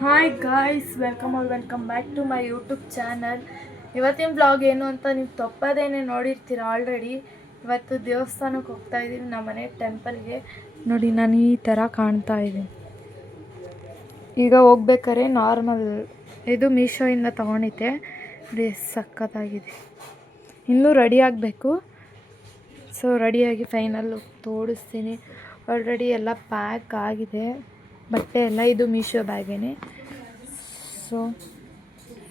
Hi guys, welcome back to my YouTube channel. ಇವತ್ತಿನ blog ಏನು ಅಂತ ನೀವು ತಪ್ಪದೇನೆ ನೋಡಿರ್ತೀರ ಆಲ್ರೆಡಿ. ಇವತ್ತು ದೇವಸ್ಥಾನಕ್ಕೆ ಹೋಗ್ತಾ ಇದ್ದೀನಿ, ನಮ್ಮ ಮನೆ ಟೆಂಪಲ್ಗೆ. ನೋಡಿ, ನಾನು ಈ ಥರ ಕಾಣ್ತಾ ಇದ್ದೀನಿ. ಈಗ ಹೋಗ್ಬೇಕಾದ್ರೆ ನಾರ್ಮಲ್ ಇದು ಮೀಶೋಯಿಂದ ತೊಗೊಂಡಿದ್ದೆ. ಸಖತ್ತಾಗಿದೆ. ಇನ್ನೂ ರೆಡಿ ಆಗಬೇಕು. ಸೊ ರೆಡಿಯಾಗಿ ಫೈನಲ್ ತೋಡಿಸ್ತೀನಿ. ಆಲ್ರೆಡಿ ಎಲ್ಲ ಪ್ಯಾಕ್ ಆಗಿದೆ ಬಟ್ಟೆ ಎಲ್ಲ. ಇದು ಮೀಶೋ ಬ್ಯಾಗೇನೆ. ಸೊ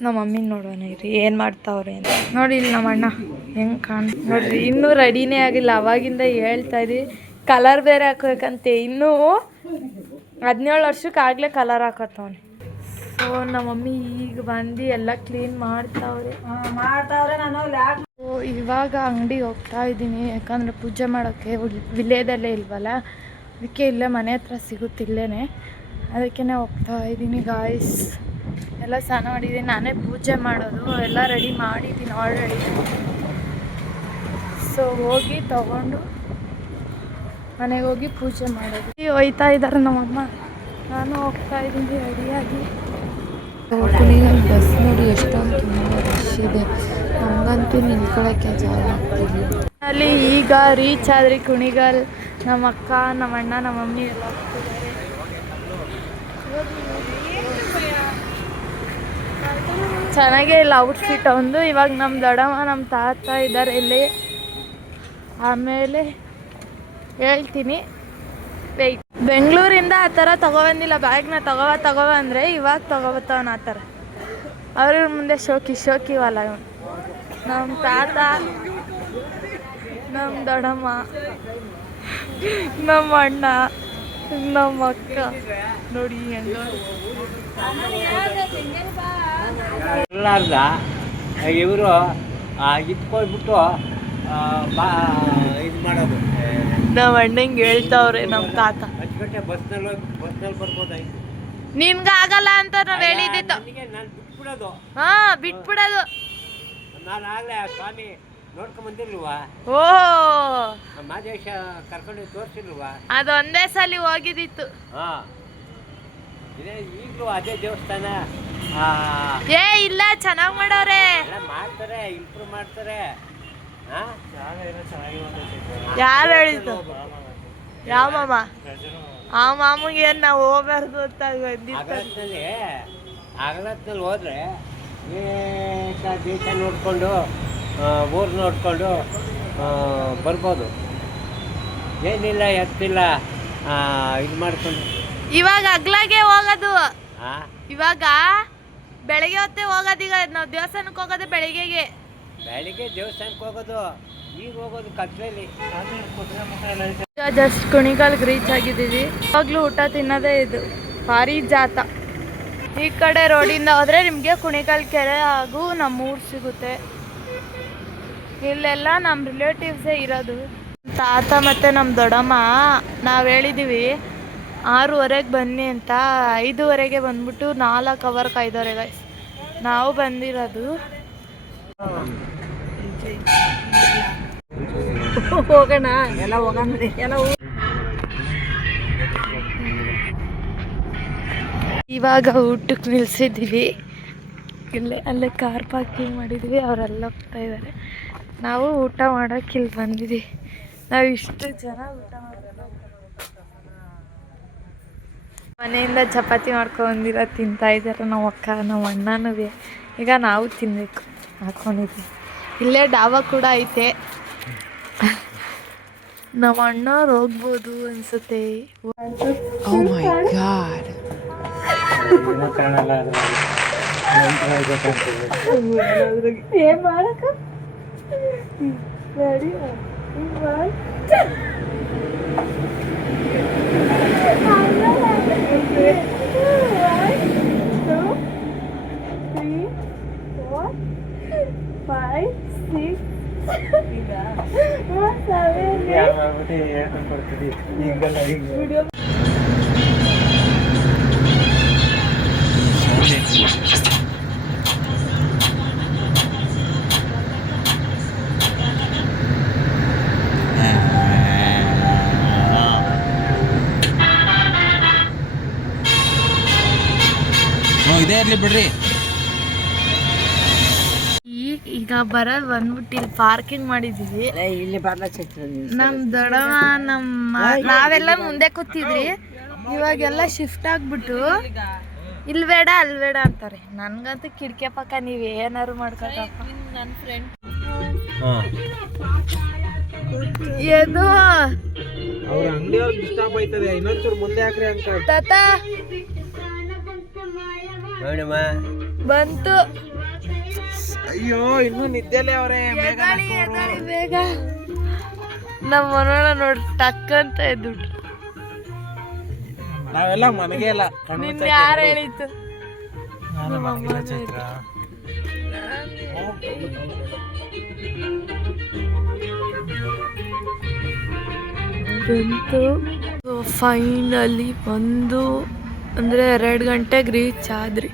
ನಮ್ಮ ಮಮ್ಮಿನ ನೋಡೋಣ ಇರಿ ಏನು ಮಾಡ್ತಾವ್ರೆ ಅಂತ. ನೋಡಿ ಇಲ್ಲಿ ನಮ್ಮ ಅಣ್ಣ ಹೆಂಗೆ ನೋಡ್ರಿ, ಇನ್ನೂ ರೆಡಿನೇ ಆಗಿಲ್ಲ. ಅವಾಗಿಂದ ಹೇಳ್ತಾ ಇದ್ವಿ ಕಲರ್ ಬೇರೆ ಹಾಕೋಬೇಕಂತೆ. ಇನ್ನೂ 17 ವರ್ಷಕ್ಕೆ ಆಗಲೇ ಕಲರ್ ಹಾಕತ್ತವನೆ. ಸೊ ನಮ್ಮ ಮಮ್ಮಿ ಈಗ ಬಂದು ಎಲ್ಲ ಕ್ಲೀನ್ ಮಾಡ್ತಾವ್ರೆ. ಇವಾಗ ಅಂಗಡಿಗೆ ಹೋಗ್ತಾ ಇದ್ದೀನಿ, ಯಾಕಂದರೆ ಪೂಜೆ ಮಾಡೋಕ್ಕೆ ವಿಲೇದಲ್ಲೇ ಇಲ್ವಲ್ಲ, ಅದಕ್ಕೆ ಇಲ್ಲೇ ಮನೆ ಹತ್ರ ಸಿಗುತ್ತಿಲ್ಲೇನೆ, ಅದಕ್ಕೇ ಹೋಗ್ತಾ ಇದ್ದೀನಿ ಗಾಯ್ಸ್. ಎಲ್ಲ ಸ್ನಾನ ಮಾಡಿದ್ದೀನಿ, ನಾನೇ ಪೂಜೆ ಮಾಡೋದು ಎಲ್ಲ ರೆಡಿ ಮಾಡಿದ್ದೀನಿ ಆಲ್ರೆಡಿ. ಸೊ ಹೋಗಿ ತಗೊಂಡು ಮನೆಗೆ ಹೋಗಿ ಪೂಜೆ ಮಾಡೋದು. ಹೋಯ್ತಾ ಇದ್ದಾರೆ ನಮ್ಮಮ್ಮ, ನಾನು ಹೋಗ್ತಾ ಇದ್ದೀನಿ ರೆಡಿಯಾಗಿ. ಕುಣಿಗಲ್ ಬಸ್ ನೋಡಿ ಎಷ್ಟೊಂದು ತುಂಬ ರಶ್ ಇದೆ. ನಮಗಂತೂ ನಿಂತ್ಕೊಳ್ಳೋಕ್ಕೆ ಜಾಗ ಆಗ್ತಿಲ್ಲ. ಅಲ್ಲಿ ಈಗ ರೀಚ್ ಆದ್ರಿ ಕುಣಿಗಲ್. ನಮ್ಮ ಅಕ್ಕ, ನಮ್ಮ ಅಣ್ಣ, ನಮ್ಮ ಮಮ್ಮಿ ಎಲ್ಲ ಹೋಗ್ತಿದ್ದಾರೆ. ಚೆನ್ನಾಗೇ ಇಲ್ಲ ಔಟ್ಫಿಟ್ ಒಂದು. ಇವಾಗ ನಮ್ಮ ದೊಡ್ಡಮ್ಮ ನಮ್ಮ ತಾತ ಇದ್ದಾರೆ ಇಲ್ಲಿ, ಆಮೇಲೆ ಹೇಳ್ತೀನಿ. ಬೆಂಗಳೂರಿಂದ ಆ ಥರ ತೊಗೊಬಂದಿಲ್ಲ ಬ್ಯಾಗ್ನ. ತಗೋ ಅಂದರೆ ಇವಾಗ ತೊಗೊಬತ್ತವನ ಆ ಥರ. ಅವ್ರ ಮುಂದೆ ಶೋಕಿವಲ್ಲ ಇವನು. ನಮ್ಮ ತಾತ, ನಮ್ಮ ದೊಡ್ಡಮ್ಮ, ನಮ್ಮ ಅಣ್ಣ, ನಮ್ಮ ಅಕ್ಕ ನೋಡಿ ಹೆಂಗ ಇವರು ಇಟ್ಕೊಳ್ಬಿಟ್ಟು ಇದು ಮಾಡೋದು. ನಮ್ಮ ಅಣ್ಣಂಗೆ ಹೇಳ್ತಾವ್ರೆ ನಮ್ಮ ತಾತ. ಬಸ್ನಲ್ಲಿ ಬರ್ಬೋದ? ನಿನ್ಗ ಆಗಲ್ಲ ಅಂತ ನಾವು ಹೇಳಿದ್ದಿತ್ತು. ನಾನು ಬಿಟ್ಬಿಡೋದು. ಹಾ, ಬಿಟ್ಬಿಡೋದು. ನಾನು ಆಗ್ಲೇ ಸ್ವಾಮಿ ನೋಡ್ಕೊಂಡ್ ಬಂದಿಲ್ವಾ? ಓ, ಮಾದೇಶ ಕರ್ಕೊಂಡು ತೋರಿಸಿಲ್ವಾ? ಅದೊಂದೇ ಸಲ ಹೋಗಿದ್ದಿತ್ತು. ಹಾ, ಇದೇ ಈಗಲೂ ಅದೇ ದೇವಸ್ಥಾನ. ಇಲ್ಲ, ಚೆನ್ನಾಗಿ ಮಾಡವ್ರೆ. ಮಾಡ್ತಾರೆ, ಇಂಪ್ರೂವ್ ಮಾಡ್ತಾರೆ. ಯಾರು ಹೇಳಿದ್ದು? ಯಾವ ಮಾಮ? ಆ ಮಾಮಗೆ ಏನು ನಾವು ಹೋಗ್ಬಾರ್ದು ಅಂತ ಅಗಲತ್ನಲ್ಲಿ ಹೋದ್ರೆ ದೇಶ ನೋಡಿಕೊಂಡು ಊರು ನೋಡಿಕೊಂಡು ಬರ್ಬೋದು. ಏನಿಲ್ಲ, ಎತ್ತಿಲ್ಲ, ಇದು ಮಾಡ್ಕೊಂಡು. ಇವಾಗ ಅಗ್ಲಾಗೆ ಹೋಗೋದು. ಇವಾಗ ಬೆಳಗ್ಗೆ ಹೊತ್ತೇ ಹೋಗೋದು. ಈಗ ನಾವು ದೇವಸ್ಥಾನಕ್ಕೆ ಹೋಗೋದು ಬೆಳಗ್ಗೆಗೆ. ಬೆಳಿಗ್ಗೆ ದೇವಸ್ಥಾನಕ್ಕೆ ಹೋಗೋದು, ಈಗ ಹೋಗೋದು ಕತ್ಲೆಯಲ್ಲಿ. ಜಸ್ಟ್ ಕುಣಿಗಲ್ಗೆ ರೀಚ್ ಆಗಿದ್ದೀವಿ. ಇವಾಗಲೂ ಊಟ ತಿನ್ನೋದೇ ಇದು ಪಾರಿಜಾತ. ಈ ಕಡೆ ರೋಡಿಂದ ಹೋದರೆ ನಿಮಗೆ ಕುಣಿಗಲ್ ಕೆರೆ ಹಾಗೂ ನಮ್ಮೂರು ಸಿಗುತ್ತೆ. ಇಲ್ಲೆಲ್ಲ ನಮ್ಮ ರಿಲೇಟಿವ್ಸೇ ಇರೋದು. ತಾತ ಮತ್ತು ನಮ್ಮ ದೊಡ್ಡಮ್ಮ ನಾವು ಹೇಳಿದ್ದೀವಿ 6:30 ಬನ್ನಿ ಅಂತ. 5:30 ಬಂದ್ಬಿಟ್ಟು 4 ಅವರ್ ಕಾಯ್ದವ್ರೆ ಗೈಸ್. ನಾವು ಬಂದಿರೋದು ಹೋಗೋಣ ಎಲ್ಲ ಹೋಗೋಣ ಎಲ್ಲ. ಇವಾಗ ಊಟಕ್ಕೆ ನಿಲ್ಸಿದ್ದೀವಿ. ಅಲ್ಲೇ ಕಾರ್ ಪಾರ್ಕಿಂಗ್ ಮಾಡಿದ್ವಿ, ಅವರೆಲ್ಲ ಹೋಗ್ತಾ ಇದ್ದಾರೆ. ನಾವು ಊಟ ಮಾಡೋಕೆ ಇಲ್ಲಿ ಬಂದಿದ್ದೀವಿ. ನಾವು ಇಷ್ಟು ಜನ ಊಟ ಮಾಡೋದು. ಮನೆಯಿಂದ ಚಪಾತಿ ಮಾಡ್ಕೊಂಡಿರೋ ತಿಂತಾ ಇದ್ದಾರೆ ನಮ್ಮ ಅಕ್ಕ, ನಮ್ಮ ಅಣ್ಣನೂ. ಈಗ ನಾವು ತಿನ್ನಬೇಕು ಹಾಕ್ಕೊಂಡಿದ್ವಿ. ಇಲ್ಲೇ ಡಾಬಾ ಕೂಡ ಐತೆ. ನಮ್ಮ ಅಣ್ಣವ್ರು ಹೋಗ್ಬೋದು ಅನ್ಸುತ್ತೆ. Oh my God. ಏನ್ ಮಾಡಕ ರೆಡಿ ಇದೇ ಇರ್ಲಿ ಬಿಡ್ರಿ. ಈಗ ಬರೋದು ಬಂದ್ಬಿಟ್ಟು ಇಲ್ಲಿ ಪಾರ್ಕಿಂಗ್ ಮಾಡಿದೀವಿ. ಇಲ್ಲಿ ನಮ್ ದೊಡ್ಡವ ನಾವೆಲ್ಲ ಮುಂದೆ ಕೂತಿದ್ರಿ, ಇವಾಗೆಲ್ಲ ಶಿಫ್ಟ್ ಆಗ್ಬಿಟ್ಟು ಇಲ್ಲಿ ಬೇಡ ಅಲ್ಲಿ ಬೇಡ ಅಂತಾರೆ. ನನ್ಗಂತೂ ಕಿಟಕಿ ಪಕ್ಕ ನೀವ್ ಏನಾರು ಮಾಡ್ಕೊಳಪ್ಪ. ನನ್ನ ಫ್ರೆಂಡ್ ಏನು ಅವ್ರ ಅಂಗಡಿ ಅವ್ರಿಗೆ ಡಿಸ್ಟರ್ಬ್ ಆಯ್ತದೆ, ಇನ್ನೊಂಚೂರು ಮುಂದೆ ಹಾಕ್ರಿ ಅಂತ. ತಾತ ಬಂತು. ಅಯ್ಯೋ ಇನ್ನೂ ನಿದ್ದೆಲೆ ಅವ್ರೆ. ಬೇಗ ನಮ್ಮ ಮನೋಣ ನೋಡಿ ಟಕ್ ಅಂತ ಎದ್ಬಿಟ್ರು. ನಾವೆಲ್ಲ ಮನೆಗೆ ಇಲ್ಲ. ನಿನ್ ಯಾರು ಹೇಳಿತ್ತು? ಬಂತು ಫೈನಲಿ. ಒಂದು ಅಂದರೆ 2 ಗಂಟೆಗೆ ರೀಚ್ ಆದ್ರಿ.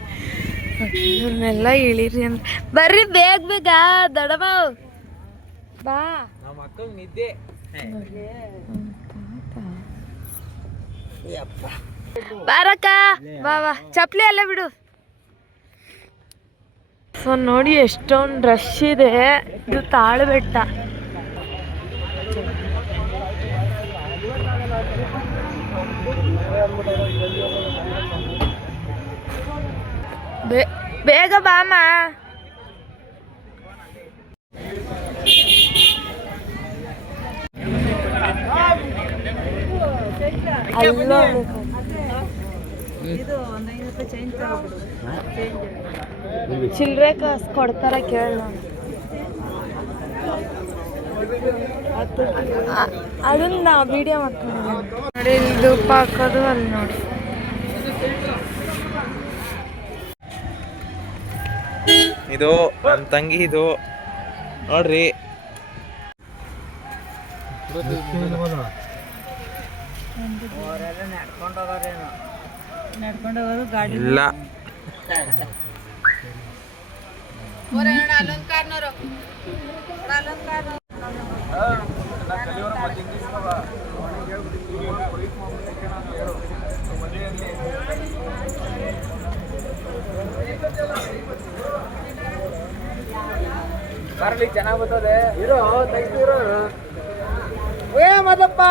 ಇವ್ರನ್ನೆಲ್ಲ ಇಳಿರಿ ಅಂತ ಬರ್ರಿ ಬೇಗ ಬೇಗ ದೊಡ್ಡವ ಬಾ. ನಮ್ಮ ಅಕ್ಕಂಗೆ ನಿದ್ದೆ. ಬಾರಕ್ಕ ಬಾ ಬಾ, ಚಪ್ಲಿ ಅಲ್ಲೇ ಬಿಡು. ಸೊ ನೋಡಿ ಎಷ್ಟೊಂದು ರಶ್ ಇದೆ. ಇದು ತಾಳಬೆಟ್ಟ. ಬೇಗ ಬಾಮ. ಚಿಲ್ಲರೆ ಕಾಸು ಕೊಡ್ತಾರ ಕೇಳ. ಅದನ್ನ ನಾ ವಿಡಿಯೋ ಮಾಡ್ಕೊಂಡು ನೋಡಿ. ಇಲ್ಲಿ ಧೂಪ ಹಾಕೋದು ಅಲ್ಲಿ ನೋಡಿ. ಇದು ನನ್ನ ತಂಗಿ, ಇದು ನೋಡ್ರಿ. ನಡ್ಕೊಂಡೋಗೋರು ಗಾಡಿ ಇಲ್ಲ. ಬರ್ಲಿ ಚೆನ್ನಾಗಿ ಬರ್ತದೆ. ಇರೋ ತೆಗ್ದಿರೋ ಏ ಮದಪ್ಪ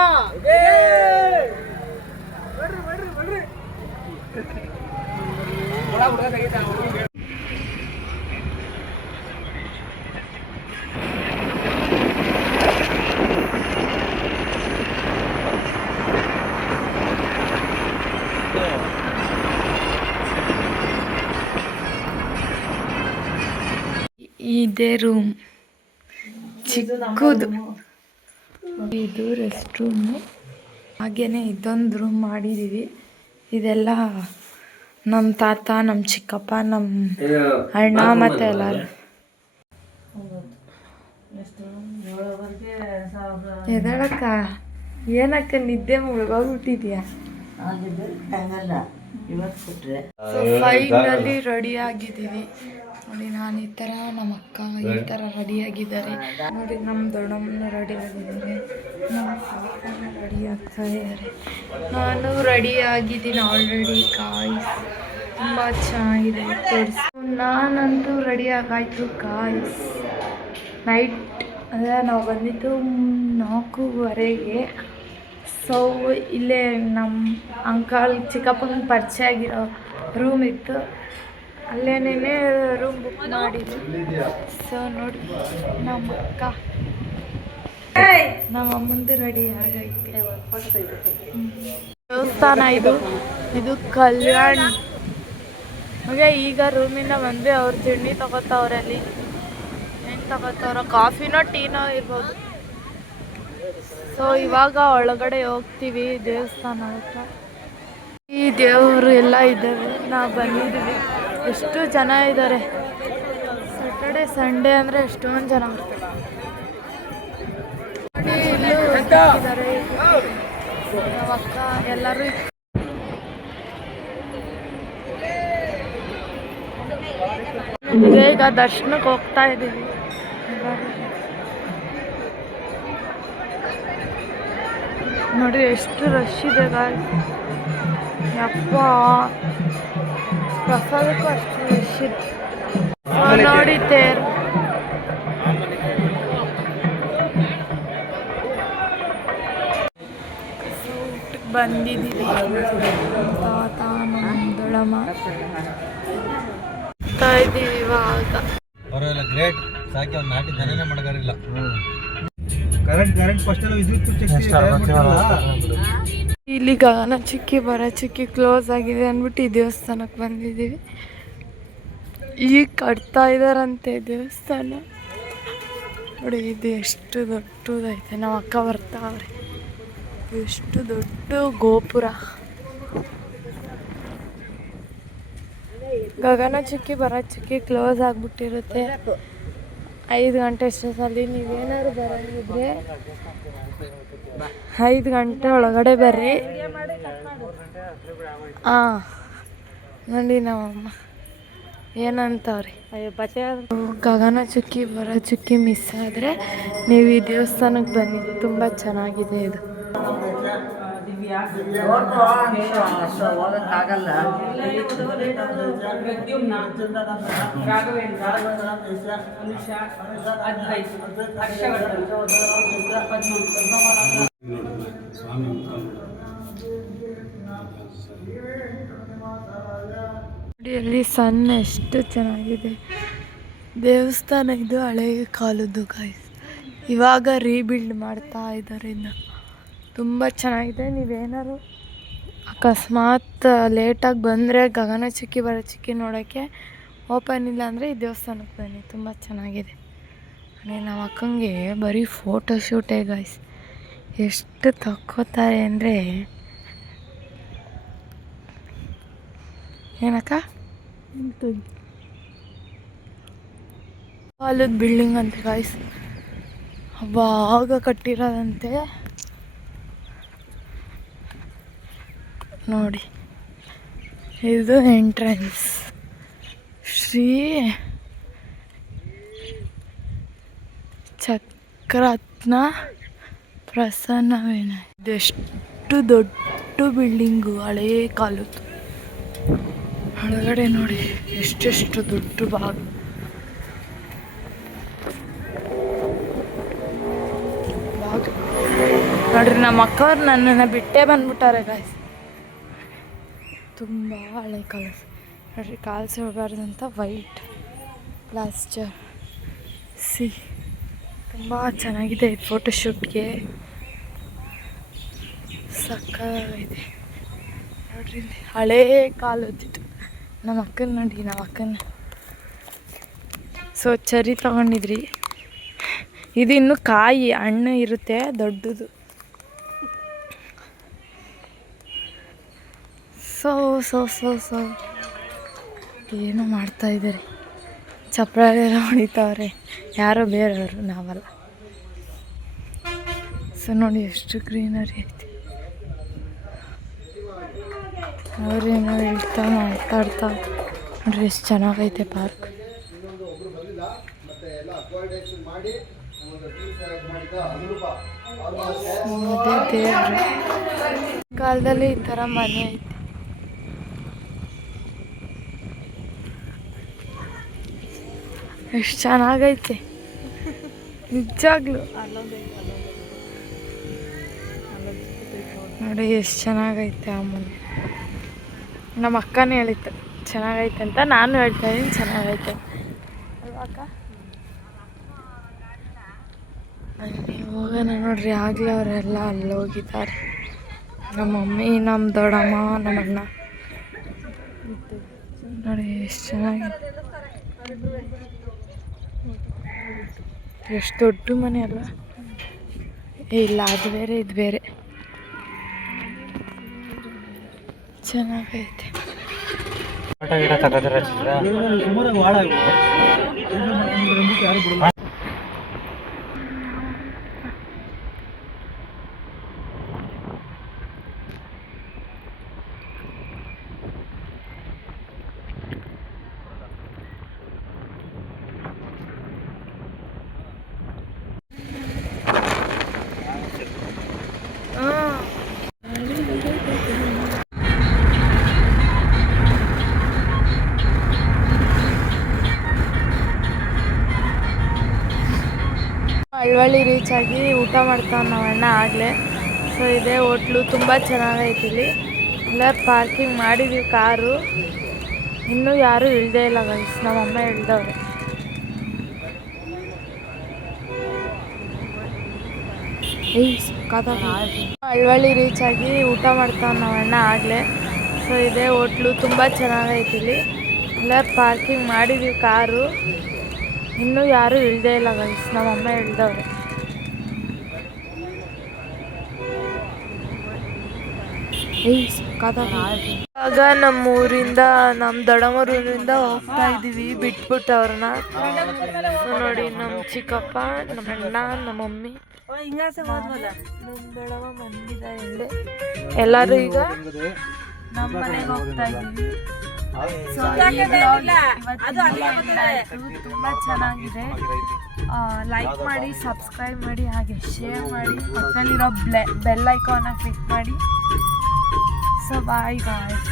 ಇದೇ ರೂಮ್, ಚಿಕ್ಕದು. ಇದು ರೆಸ್ಟ್ ರೂಮು. ಹಾಗೇನೆ ಇದೊಂದು ರೂಮ್ ಮಾಡಿದ್ದೀವಿ. ಇದೆಲ್ಲ ನಮ್ಮ ತಾತ, ನಮ್ಮ ಚಿಕ್ಕಪ್ಪ, ನಮ್ಮ ಅಣ್ಣ ಮತ್ತು ಎಲ್ಲರೂ. ಎದಳಕ್ಕ ಏನಕ್ಕ ನಿದ್ದೆ ಮುಳುಗೋಗ್ಬಿಟ್ಟಿದ್ಯಾ? ಫೈನಲಿ ರೆಡಿ ಆಗಿದ್ದೀವಿ ನೋಡಿ. ನಾನು ಈ ಥರ, ನಮ್ಮ ಅಕ್ಕ ಈ ಥರ ರೆಡಿಯಾಗಿದ್ದಾರೆ ನೋಡಿ. ನಮ್ಮ ದೊಡ್ಡಮ್ಮನ ರೆಡಿ ಆಗಿದ್ದಾರೆ, ನಮ್ಮ ಪಾಪನ ರೆಡಿ ಆಗ್ತಾ ಇದ್ದಾರೆ. ನಾನು ರೆಡಿ ಆಗಿದ್ದೀನಿ ಆಲ್ರೆಡಿ. ಗಾಯ್ಸ್ ತುಂಬ ಚೆನ್ನಾಗಿದೆ ತೋರಿಸಿ. ನಾನಂತೂ ರೆಡಿ ಆಗಾಯ್ತು ಗಾಯ್ಸ್. ನೈಟ್ ಅಂದರೆ ನಾವು ಬಂದಿದ್ದು 4:15. ಸೊ ಇಲ್ಲೇ ನಮ್ಮ ಅಂಕಲ್ ಚಿಕ್ಕಪ್ಪನ ಪರಿಚಯ ಆಗಿರೋ ರೂಮ್ ಇತ್ತು, ಅಲ್ಲೇನೇ ರೂಮ್ ಬುಕ್ ಮಾಡಿದ್ವಿ. ಸೊ ನೋಡಿ ನಮ್ಮ ಅಕ್ಕ, ನಮ್ಮ ಅಮ್ಮಂದು ರೆಡಿ ಆಗೈತೆ. ದೇವಸ್ಥಾನ ಇದು ಕಲ್ಯಾಣ್. ಹಾಗೆ ಈಗ ರೂಮಿಂದ ಬಂದರೆ ಅವ್ರು ತಿಂಡಿ ತಗೋತಾವ್ರೆ. ಅಲ್ಲಿ ಏನು ತಗೋತಾವ್ರ, ಕಾಫಿನೋ ಟೀನೋ ಇರ್ಬೋದು. ಸೊ ಇವಾಗ ಒಳಗಡೆ ಹೋಗ್ತೀವಿ ದೇವಸ್ಥಾನ ಹತ್ರ. ಈ ದೇವರು ಎಲ್ಲ ಇದ್ದಾವೆ. ನಾವು ಬಂದಿದ್ದೀವಿ. ಎಷ್ಟು ಜನ ಇದ್ದಾರೆ. ಸ್ಯಾಟರ್ಡೆ ಸಂಡೇ ಅಂದರೆ ಎಷ್ಟೊಂದು ಜನ ಬರ್ತಾರೆ. ನಮ್ಮ ಅಕ್ಕ ಎಲ್ಲರೂ ಈಗ ದರ್ಶನಕ್ಕೆ ಹೋಗ್ತಾ ಇದ್ದೀವಿ. ನೋಡಿ ಎಷ್ಟು ರಶ್ ಇದೆ ಗಾಯ್ಸ್. ಯಪ್ಪ ಪ್ರಸಾದಕ್ಕೂ ಅಷ್ಟು ರಶ್ ಇದೆ. ನೋಡಿ ತೇರು ಬಂದಿದ್ದೀವಿ. ತಾತ ನಮ್ಮ ದೊಡ್ಡಮ್ಮ ಇದ್ದೀವಿ ಇವಾಗ. ಅವರೆಲ್ಲ ಗ್ರೇಟ್, ಸಾಕಿ ಒಂದು ನಾಟಿ ದನನೇ ಮಾಡಗಾರಿಲ್ಲ. ಕರೆಂಟ್ ಫಸ್ಟ್ ಎಲ್ಲ ವಿದ್ಯುತ್ ಇಲ್ಲಿ ಗಗನ ಚುಕ್ಕಿ ಬರ ಚುಕ್ಕಿ ಕ್ಲೋಸ್ ಆಗಿದೆ ಅಂದ್ಬಿಟ್ಟು ಈ ದೇವಸ್ಥಾನಕ್ಕೆ ಬಂದಿದ್ದೀವಿ. ಈಗ ಕಟ್ತಾ ಇದ್ದಾರಂತೆ ದೇವಸ್ಥಾನ. ನೋಡಿ ಇದು ಎಷ್ಟು ದೊಡ್ಡದೈತೆ. ನಮ್ಮ ಅಕ್ಕ ಬರ್ತಾವ್ರೆ. ಎಷ್ಟು ದೊಡ್ಡ ಗೋಪುರ. ಗಗನ ಚುಕ್ಕಿ ಬರ ಚುಕ್ಕಿ ಕ್ಲೋಸ್ ಆಗಿಬಿಟ್ಟಿರುತ್ತೆ 5 ಗಂಟೆ ಅಷ್ಟೊತ್ತಲ್ಲಿ. ನೀವೇನಾದ್ರು ಬರೋಂಗಿದ್ರೆ 5 ಗಂಟೆ ಒಳಗಡೆ ಬರ್ರಿ. ಹಾಂ ನೋಡಿ ನಮ್ಮಮ್ಮ ಏನಂತವ್ರಿ, ಗಗನ ಚುಕ್ಕಿ ಬರೋ ಚುಕ್ಕಿ ಮಿಸ್ ಆದರೆ ನೀವು ಈ ದೇವಸ್ಥಾನಕ್ಕೆ ಬನ್ನಿ, ತುಂಬ ಚೆನ್ನಾಗಿದೆ ಇದು. ಅಲ್ಲಿ ಸಣ್ಣ ಎಷ್ಟು ಚೆನ್ನಾಗಿದೆ ದೇವಸ್ಥಾನ. ಇದು ಹಳೆ ಕಾಲದ್ದು ಗಾಯ್ಸ್, ಇವಾಗ ರೀಬಿಲ್ಡ್ ಮಾಡ್ತಾ ಇದ್ದಾರೆ. ಇನ್ನು ತುಂಬ ಚೆನ್ನಾಗಿದೆ. ನೀವೇನಾದ್ರು ಅಕಸ್ಮಾತ್ ಲೇಟಾಗಿ ಬಂದರೆ ಗಗನ ಚುಕ್ಕಿ ಬರೋ ಚುಕ್ಕಿ ನೋಡೋಕ್ಕೆ ಓಪನ್ ಇಲ್ಲ ಅಂದರೆ ಈ ದೇವಸ್ಥಾನಕ್ಕೆ ಬನ್ನಿ, ತುಂಬ ಚೆನ್ನಾಗಿದೆ. ನಮ್ಮ ಅಕ್ಕಂಗೆ ಬರೀ ಫೋಟೋಶೂಟೇ ಗಾಯ್ಸ್. ಎಷ್ಟು ತಕ್ಕೋತಾರೆ ಅಂದರೆ, ಏನಕ್ಕ ಕಾಲದ ಬಿಲ್ಡಿಂಗ್ ಅಂತೆ ಗಾಯ್ಸ್, ಅವಾಗ ಕಟ್ಟಿರೋದಂತೆ. ನೋಡಿ ಇದು ಎಂಟ್ರೆನ್ಸ್. ಶ್ರೀ ಚಕ್ರರತ್ನ ಪ್ರಸನ್ನವೇನ. ಇದೆಷ್ಟು ದೊಡ್ಡ ಬಿಲ್ಡಿಂಗು, ಹಳೇ ಕಾಲದ್ದು. ಒಳಗಡೆ ನೋಡಿ ಎಷ್ಟೆಷ್ಟು ದೊಡ್ಡ ಭಾಗ. ನೋಡ್ರಿ ನಮ್ಮ ಅಕ್ಕವ್ರು ನನ್ನನ್ನು ಬಿಟ್ಟೇ ಬಂದ್ಬಿಟ್ಟಾರೆ ಗಾಯ್ಸ್. ತುಂಬ ಹಳೆ ಕಾಲ ನೋಡ್ರಿ, ಕಾಲು ಸಿಗಬಾರ್ದಂತ ವೈಟ್ ಪ್ಲಾಸ್ಟರ್. ತುಂಬ ಚೆನ್ನಾಗಿದೆ ಇದು ಫೋಟೋಶೂಟ್ಗೆ, ಸಕ್ಕತ್ತಾಗಿದೆ ನೋಡ್ರಿ. ಹಳೇ ಕಾಲದ್ದಿತ್ತು. ನಮ್ಮ ಅಕ್ಕನ ನೋಡಿ, ನಮ್ಮ ಅಕ್ಕನ ಚರಿ ತೊಗೊಂಡಿದ್ರಿ. ಇದು ಇನ್ನು ಕಾಯಿ ಹಣ್ಣು ಇರುತ್ತೆ ದೊಡ್ಡದು. ಸೊ ಏನೋ ಮಾಡ್ತಾಯಿದ್ದಾರೆ, ಚಪ್ರಾಳೆಲ್ಲ ಹೊಡಿತಾವ್ರೆ. ಯಾರೋ ಬೇರೆಯವರು, ನಾವಲ್ಲ. ಸೊ ನೋಡಿ ಎಷ್ಟು ಗ್ರೀನರಿ ಐತೆ. ಅವರೇನೋ ಹೇಳ್ತಾ ಮಾತಾಡ್ತಾ ನೋಡ್ರಿ ಎಷ್ಟು ಚೆನ್ನಾಗೈತೆ ಪಾರ್ಕ್. ಅದೇ ದೇವ್ರು ಕಾಲದಲ್ಲಿ ಈ ಥರ ಮನೆ ಐತೆ. ಎಷ್ಟು ಚೆನ್ನಾಗೈತೆ ನಿಜಾಗ್ಲೂ. ನೋಡಿ ಎಷ್ಟು ಚೆನ್ನಾಗೈತೆ ಆ ಮನೆ. ನಮ್ಮ ಅಕ್ಕನೇ ಹೇಳಿತ್ತು ಚೆನ್ನಾಗೈತೆ ಅಂತ, ನಾನು ಹೇಳ್ತಾ ಇದ್ದೀನಿ ಚೆನ್ನಾಗೈತೆ ಅಲ್ವಾ ಅಕ್ಕ? ಅಲ್ಲಿ ಹೋಗೋಣ ನೋಡ್ರಿ. ಆಗಲೇ ಅವರೆಲ್ಲ ಅಲ್ಲಿ ಹೋಗಿದ್ದಾರೆ. ನಮ್ಮ ಮಮ್ಮಿ, ನಮ್ಮ ದೊಡ್ಡಮ್ಮ, ನಮ್ಮಣ್ಣ. ನೋಡಿ ಎಷ್ಟು ಚೆನ್ನಾಗಿದೆ, ಎಷ್ಟು ದೊಡ್ಡ ಮನೆ ಅಲ್ವಾ? ಇಲ್ಲ ಅದು ಬೇರೆ ಇದು ಬೇರೆ. ಚೆನ್ನಾಗೈತೆ. ಮಳವಳ್ಳಿ ರೀಚ್ ಆಗಿ ಊಟ ಮಾಡ್ತಾವ ನಾವು ಅಣ್ಣ ಆಗಲೇ. ಸೊ ಇದೇ ಹೋಟ್ಲು ತುಂಬ ಚೆನ್ನಾಗೈತಿ. ಇಲ್ಲಿ ಎಲ್ಲ ಪಾರ್ಕಿಂಗ್ ಮಾಡಿದ್ದೀವಿ ಕಾರು. ಇನ್ನೂ ಯಾರೂ ಇಳ್ದೇ ಇಲ್ಲ ಗೈಸ್, ನಮ್ಮಮ್ಮ ಇಳ್ದವ್ರೆ. ಮಳವಳ್ಳಿ ರೀಚ್ ಆಗಿ ಊಟ ಮಾಡ್ತಾವ ನಾವು ಅಣ್ಣ ಆಗಲೇ. ಸೊ ಇದೇ ಹೋಟ್ಲು ತುಂಬ ಚೆನ್ನಾಗೈತಿ. ಇಲ್ಲಿ ಎಲ್ಲ ಪಾರ್ಕಿಂಗ್ ಮಾಡಿದ್ದೀವಿ ಕಾರು. ಇನ್ನೂ ಯಾರೂ ಇಳ್ದೇ ಇಲ್ಲ ಗೈಸ್, ನಮ್ಮಮ್ಮ ಇಳ್ದವ್ರೆ. ಆಗ ನಮ್ಮೂರಿಂದ ನಮ್ಮ ದೊಡ್ಡಮ್ಮೂರಿಂದ ಹೋಗ್ತಾ ಇದ್ದೀವಿ ಬಿಟ್ಬಿಟ್ಟು ಅವ್ರನ್ನ. ನೋಡಿ ನಮ್ಮ ಚಿಕ್ಕಪ್ಪ, ನಮ್ಮ ಅಣ್ಣ, ನಮ್ಮ ಮಮ್ಮಿ, ನಮ್ಮ ದೊಡ್ಡಮ್ಮ ಬಂದಿದ್ದಾರೆ ಹಿಂದೆ. ಎಲ್ಲರೂ ಈಗ ನಮ್ಮ ಮನೆಗೆ ಹೋಗ್ತಾ ಇದ್ದೀವಿ. ಸೊ ತುಂಬ ಚೆನ್ನಾಗಿದೆ. ಲೈಕ್ ಮಾಡಿ, ಸಬ್ಸ್ಕ್ರೈಬ್ ಮಾಡಿ, ಹಾಗೆ ಶೇರ್ ಮಾಡಿ, ಪಕ್ಕದಲ್ಲಿರೋ ಬೆಲ್ ಐಕಾನ್ನ ಕ್ಲಿಕ್ ಮಾಡಿ. So bye guys.